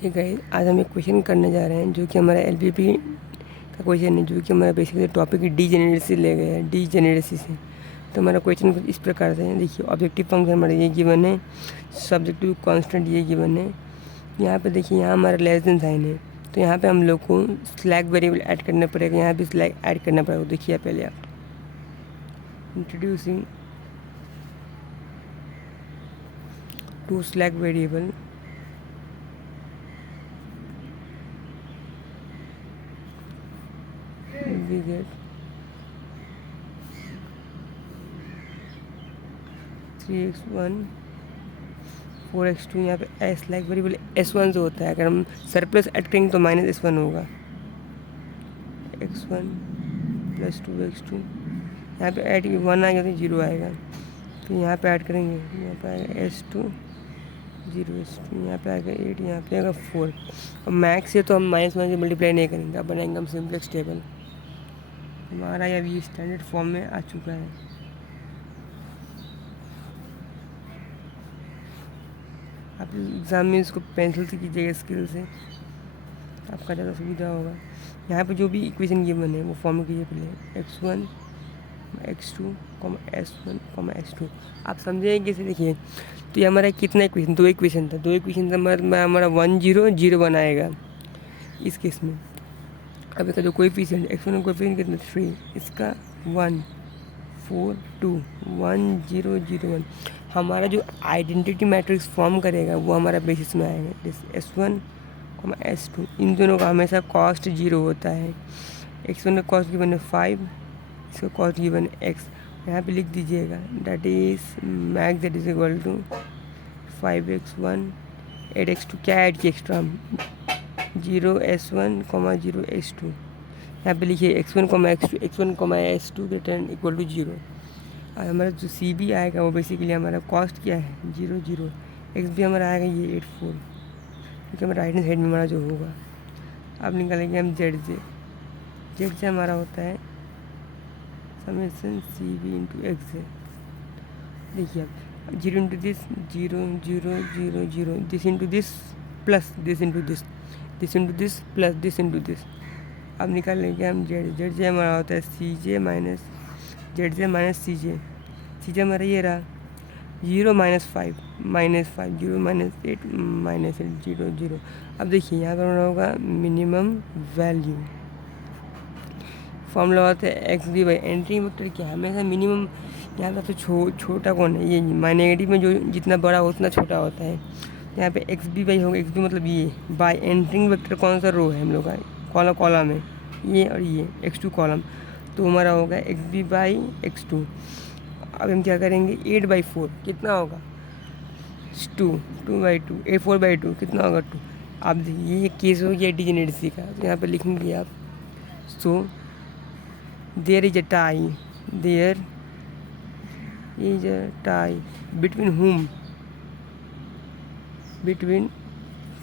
Hey guys, आज हम एक क्वेश्चन करने जा रहे हैं जो कि हमारा एलपीपी का क्वेश्चन है, जो कि हमारा बेसिकली टॉपिक डीजेनेरेसी ले गया है, डीजेनेरेसी से। तो हमारा क्वेश्चन कुछ इस प्रकार से है। देखिए, ऑब्जेक्टिव फंक्शन हमारा ये गिवन है, सब्जेक्टिव कांस्टेंट ये गिवन है। यहाँ पे देखिए, यहाँ हमारा लेस देन साइन है, तो यहाँ पे हम लोग को स्लैक वेरिएबल ऐड करना पड़ेगा। यहाँ पे स्लैक ऐड करना पड़ेगा। देखिए पहले आप introducing to slack variable we get 3x1 4x2। यहाँ पे एस लाइक वेरिएबल s1 जो होता है, अगर हम सरप्लस ऐड करेंगे तो -s1 होगा। x1 + 2x2, यहाँ पे ऐड 1 आएगा तो 0 आएगा। तो यहाँ पे ऐड करेंगे, यहाँ पे आएगा s2 0 s2, यहाँ पे आएगा 8, यहाँ पे आएगा 4। और मैक्स से तो हम -1 से मल्टीप्लाई नहीं करेंगे, अब बनाएंगे हम सिंपलेक्स टेबल। हमारा अभी स्टैंडर्ड फॉर्म में आ चुका है। आप एग्ज़ाम में इसको पेंसिल से कीजिएगा, स्केल से, आपका ज़्यादा सुविधा होगा। यहाँ पे जो भी इक्वेशन गिवन है वो फॉर्म कीजिए पहले, x1 x2 s1 s2। आप समझेंगे कैसे? देखिए, तो ये हमारा कितना इक्वेशन, दो इक्वेशन था। दो इक्वेशन था हमारा 1 0 0 1 आएगा इस केस में। अब इसका जो कोएफिशिएंट x1 का कोएफिशिएंट कितना 3, इसका 1 4 2 1 0 0 1। हमारा जो आइडेंटिटी मैट्रिक्स फॉर्म करेगा वो हमारा बेसिस में आएगा, s1 s2। इन दोनों का हमेशा कॉस्ट 0 होता है। x1 का कॉस्ट गिवन है 5, इसका कॉस्ट गिवन है x। यहाँ पे लिख दीजिएगा that is max that is equal to 5x1 8x2। क्या ऐड किया एक्स्ट्रा हम, 0 s1 0 s2। यहाँ पे लिखिए x1 x2 x1 s2 return equal to 0। और हमारा जो सी बी आएगा वो बेसिकली हमारा कॉस्ट क्या है 0 0। एक्स भी हमारा आएगा ये 84, क्योंकि हमारा राइट हैंड साइड में हमारा जो होगा। अब निकालेंगे हम जेड से हमारा होता है summation C B into X है। देखिए अब 0 into this 0 0 0 0, this into this plus this into this, this into this plus this into this. अब निकालेंगे हम जेड से हमारा होता है सी जे माइनस जेड से माइनस सी जे हमारा ये रहा 0 -5 -5 0 -8 -8 0 0। अब देखिए यहाँ पर हमारा होगा मिनिमम वैल्यू। फॉर्मूला होता है x D by entry vector क्या, हमेशा मिनिमम। यहाँ पर तो छोटा कौन है, ये नेगेटिव में जो जितना बड़ा हो उतना छोटा होता है। यहाँ पे एक्स बी बाई होगा, एक्स बी मतलब ये बाई एंट्रिंग वेक्टर कौन सा रो है हम लोग का, कॉलम है ये, और ये x2 कॉलम। तो हमारा होगा एक्स बी बाई x2। अब हम क्या करेंगे, 8/4 कितना होगा 2 2/2 4/2 कितना होगा 2। अब ये केस हो गया डिजेनेरेसी का, तो यहाँ पे लिखेंगे आप so there is a tie between whom, between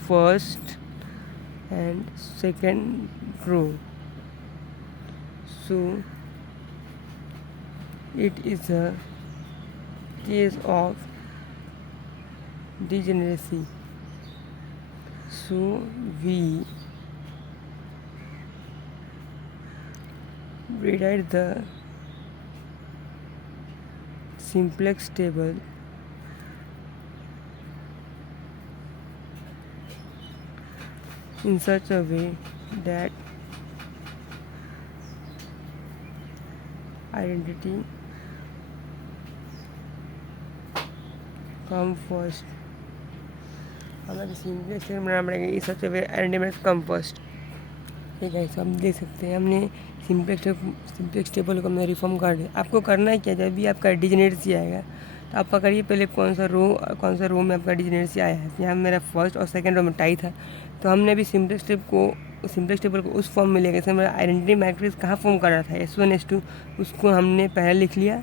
first and second row, so it is a case of degeneracy. So we rewrite the simplex table in such a way that identity come first। हमें simplex table बनाना पड़ेगा इस सच वे identity come first. ठीक है, सब देख सकते हैं हमने सिंपलेक्स टेबल को हमने रिफॉर्म कर दिया। आपको करना है क्या, जब भी आपका डिजेनेरेसी आएगा तो आप पकड़िए पहले कौन सा रो में आपका डिजेनेरेसी आया है। यहाँ मेरा फर्स्ट और सेकंड रो में टाई था, तो हमने अभी सिंपलेक्स टेबल को उस फॉर्म में लिया। जैसे हमारा आइडेंटिटी मैट्रिक्स कहाँ फॉर्म कर रहा था s1 s2, उसको हमने पहले लिख लिया,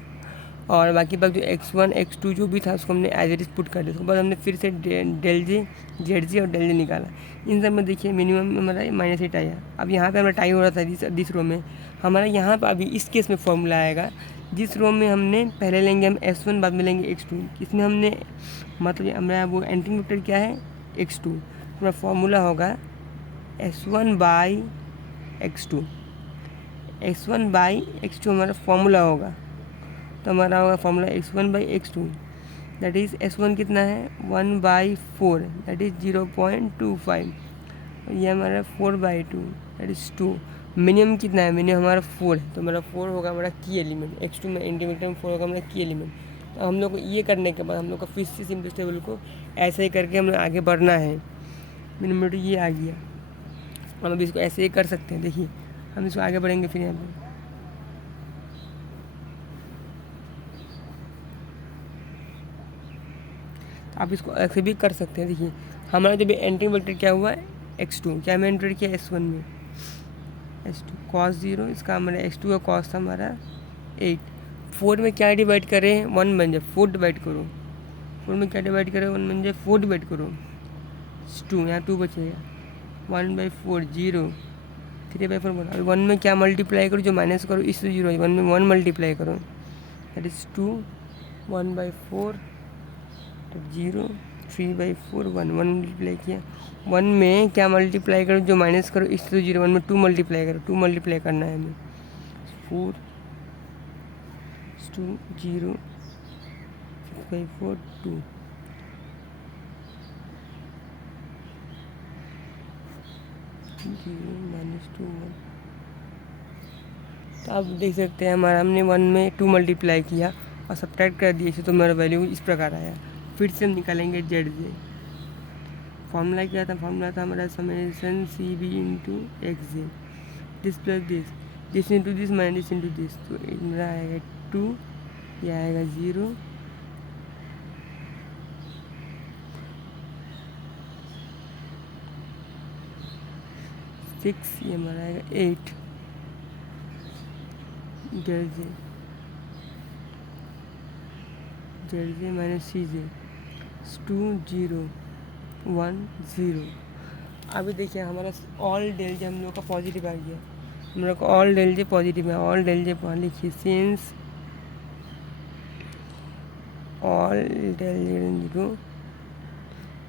और बाकी जो x1 x2 जो भी था उसको हमने एज इट इज पुट कर दिया। उसके बाद हमने फिर से डेल जे जेड जे और डेल जे निकाला। इन सब में देखिए मिनिमम हमारा -8 आया। अब यहाँ पे हमारा टाई हो रहा था दिस रो में, हमारा यहाँ पर अभी इस केस में फॉर्मूला आएगा जिस रो में हमने पहले लेंगे हम s1, बाद में लेंगे x2। इसमें हमने मतलब हमारा वो एंट्रिंग वेक्टर क्या है x2, हमारा फॉर्मूला होगा x1 by x2। x1 by x2 हमारा फॉर्मूला होगा, तो हमारा होगा formula x1 by x2, that is s1 कितना है 1/4, दैट इज़ 0.25, और ये हमारा 4/2 दैट इज़ 2। मिनिमम कितना है, मिनिमम हमारा 4 है, तो हमारा 4 होगा हमारा की एलिमेंट, x2 में इंटीग्रेटर में 4 होगा हमारा की एलिमेंट। तो हम लोग को ये करने के बाद हम लोग को फिर से सिंपलेस्ट टेबल को ऐसे ही करके हम लोग आगे बढ़ना है। मिनट ये आ गया, हम अभी इसको ऐसे ही कर सकते हैं। देखिए हम इसको आगे बढ़ेंगे फिर यहाँ पर आप इसको ऐसे भी कर सकते हैं। देखिए हमारा जब एंट्रिंग वेक्टर क्या हुआ है x2, क्या हमें एंटर किया s1 में s2 cos 0, इसका हमारा x2 का कॉस था हमारा 8। 4 में क्या डिवाइड करें 1 बन जाए 4 डिवाइड करो, 4 में क्या डिवाइड करें 1 बन जाए 4 डिवाइड करो 2, यहाँ 2 बचेगा 1/4 0 3/4 बोला। अभी 1 में क्या मल्टीप्लाई करो, जो माइनस करो इस 0 है, 1 में 1 मल्टीप्लाई करो दैट इज़ 2 1/4 0 3/4 1 मल्टीप्लाई किया। 1 में क्या मल्टीप्लाई करो, जो माइनस करो इस 0, 1 में 2 मल्टीप्लाई करो, 2 मल्टीप्लाई करना है हमें 4 2 0 6/4 2 0 -2 1। तो आप देख सकते हैं हमारा हमने 1 में 2 मल्टीप्लाई किया और सब्ट्रैक्ट कर दिया इसे, तो मेरा वैल्यू इस प्रकार आया। फिर से हम निकालेंगे जेड जे। फॉर्मूला क्या था, फॉर्मूला था हमारा summation C B into X J, this plus this into this minus into this, तो मेरा आएगा 2, यह आएगा 0, सिक्स, ये हमारा आएगा 8 जेड जे माइनस सी जे 2 0 1 0। अभी देखिए हमारा ऑल डेल जे हम लोग का पॉजिटिव आ गया, हम लोग का ऑल डेल जे पॉजिटिव है। ऑल डेल जे लिखिए since all del J 0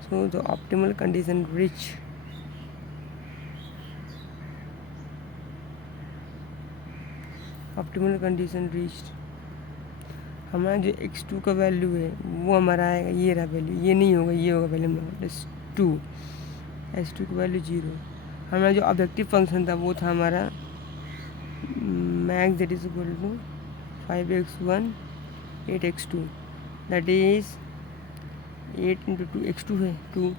so the optimal condition reach. Optimal condition reached, हमारा जो x2 का वैल्यू है वो हमारा आएगा, ये रहा वैल्यू, ये नहीं होगा, ये होगा वैल्यू हमारा +2, s2 का वैल्यू 0। हमारा जो ऑब्जेक्टिव फंक्शन था वो था हमारा max that is equal to 5x1 8x2, that is 8 × 2 x2 है 2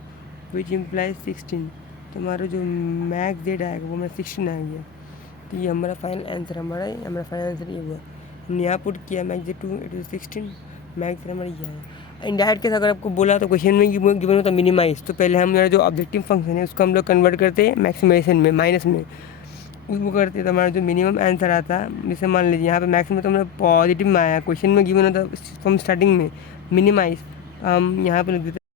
विच इम्प्लाइज 16। तो हमारा जो मैक्स जेड आएगा वो हमारा 16 आ गया। तो ये हमारा फाइनल आंसर, हमारा फाइनल आंसर ये हुआ। हमने यहाँ पुट किया max Z 2 it is 16, max हमारा ये आया। इंडायरेक्ट के साथ अगर आपको बोला तो क्वेश्चन में गिवन होता मिनिमाइज, तो पहले हमारा जो ऑब्जेक्टिव फंक्शन है उसको हम लोग कन्वर्ट करते हैं मैक्सिमाइजेशन में, माइनस में उसको करते हैं, तो हमारा जो मिनिमम आंसर आता, जैसे मान लीजिए यहाँ पे मैक्स में तो हमारा पॉजिटिव में आया, क्वेश्चन में गिवन होता फ्रॉम स्टार्टिंग में मिनिमाइज, हम यहाँ पे लिख देते